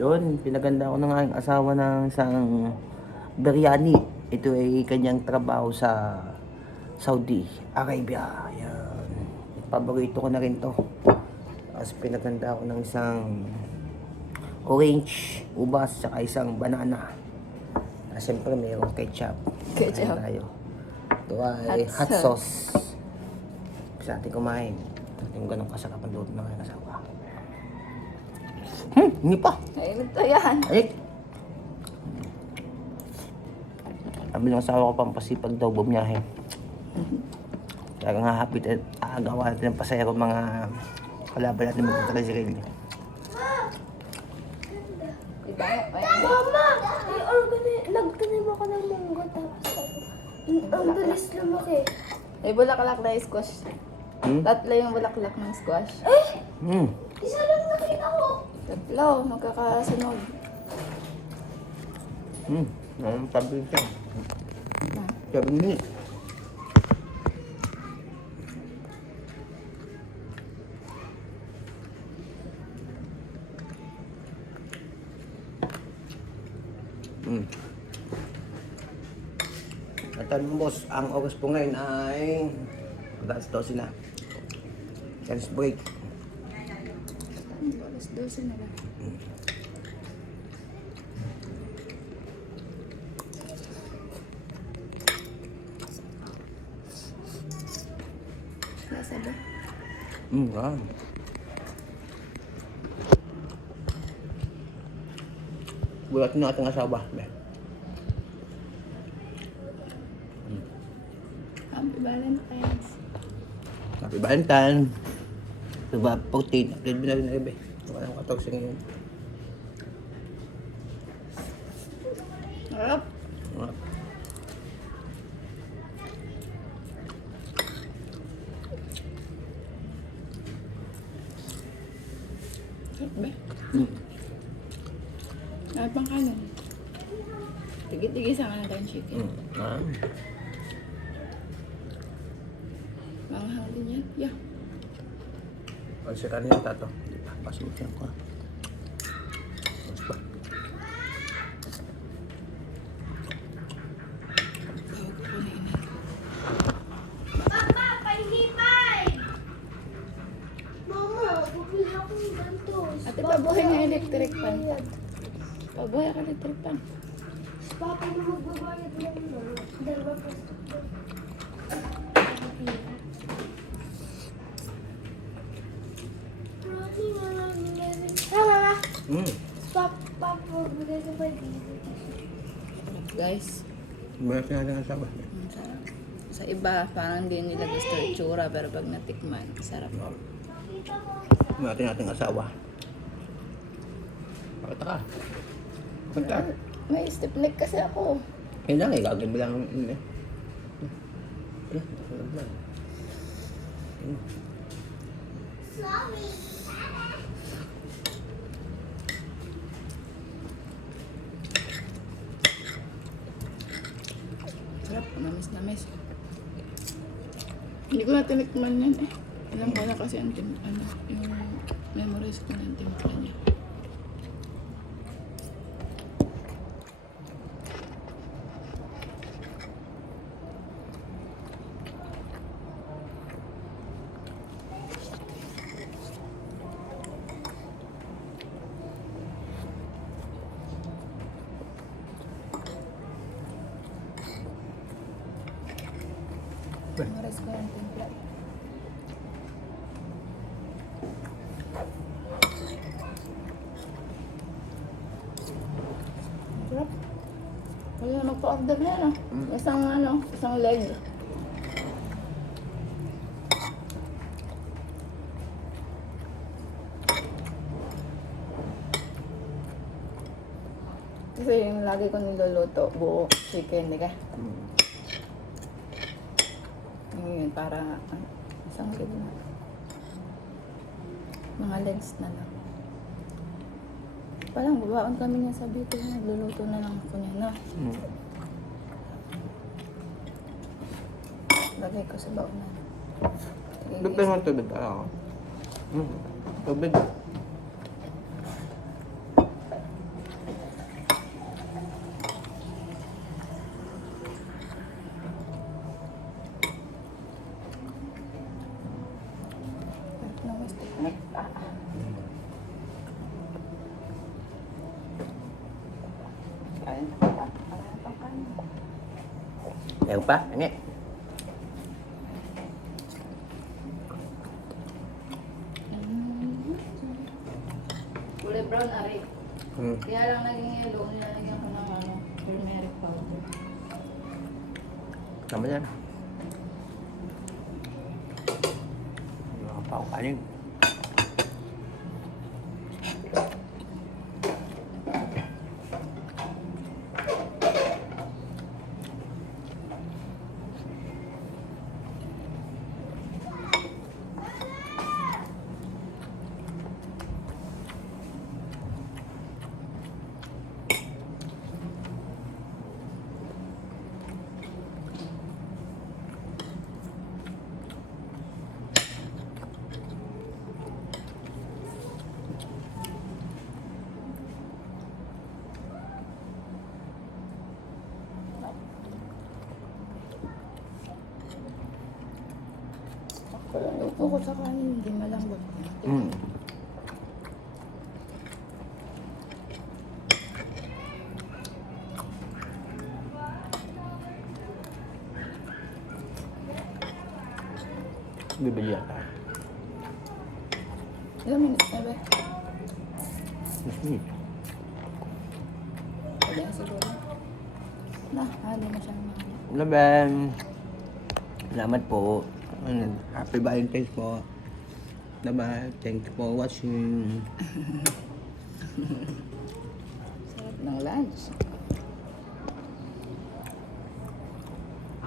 Yun, pinaganda ko na nga yung asawa ng isang biryani. Ito ay kanyang trabaho sa Saudi Arabia. Yan. Paborito ko na rin to. Tapos pinaganda ko ng isang orange, ubas, saka isang banana. At siyempre mayroong ketchup. Ketchup. Kain tayo. Ito ay hot sauce. Sa ating kumain. Yung ganun kasarap ang luto ng aking asawa. Hindi pa. Ay, ito yan. Ay! Sabi ng asawa ko pampasipag daw bumiyahe. Kaya nga hapit at aagawa natin ng pasaya ko mga kalaban natin magtatrasigil. Diba? Ay, Mama! Nagtanim ako ng munggo tapos ang bilis lumaki. may bulaklak na squash. Hmm? Tatlo yung bulaklak ng squash. Isa lang nakita ko. Tatlo, magkakasunod. Ang tabi siya. Sabi niya. At ang boss, ang oras po ngayon ay alas 12 na. Lunch break. Alas 12 na lang. Lasa ba? Wow. Bulat na ating asawa. Happy Valentine's. Happy Valentine. Diba, 14. Upload mo na rin na rin. Wala nang 14 ngayon. Harap. Harap ba? Ay, pang kanan. Tigit-tigit sa kanan tayong chicken. Manghang din yan. Yeah. Ang sa kanina tato. Pasukin ko. Tawag ko na ina. Papa, pahihipay! Mama, bumili ako ng gantos. Ate, pabuhay ng electric fan. Pabuhay ka electric fan. Papa na magbabayad lang na. Dalawa pa. Mama, Papa, magbigay ka pa dito. Guys, Bulat na ating asawa. sa iba, parang hindi nila gusto yung tsura, pero pag natikman, sarap. Bulat na ating asawa. Pakita ka. Punta. May stiff leg kasi ako. Kaya lang eh, gagawin mo lang. Sorry. Sarap, namis. Hindi ko na tinikman yan eh. Alam ko na kasi ang yung memorize ko ng timpla niya. Memorize ko ng timpla. Sarap. Wala na magpa-order na yan ah. Isang leg. Kasi yung lagi ko niluluto, buo chicken, di ka? Ngayon, para isang kilo na. Mga legs na lang. Parang babaon kami niya sa Bicol, nagluluto na lang ako niya na. Lagay ko sa baonan. Bigyan mo tubig ka ako. Tubig. Kain pa. Kain pa. Meron pa? Ano? Kulay brown, Ari. Hmm. Kaya lang naging yellow, nilalagyan ko ng turmeric powder. Tama yan. Mga pao kanin. Luto ko sa kanin, hindi malambot. Hmm. Bibili yata. Ilang minutes na ba? Pwede na siguro. Hali na siya naman. Laban. Salamat po. Happy Valentine's po. Bye-bye. Thank you for watching. Sarap ng lunch.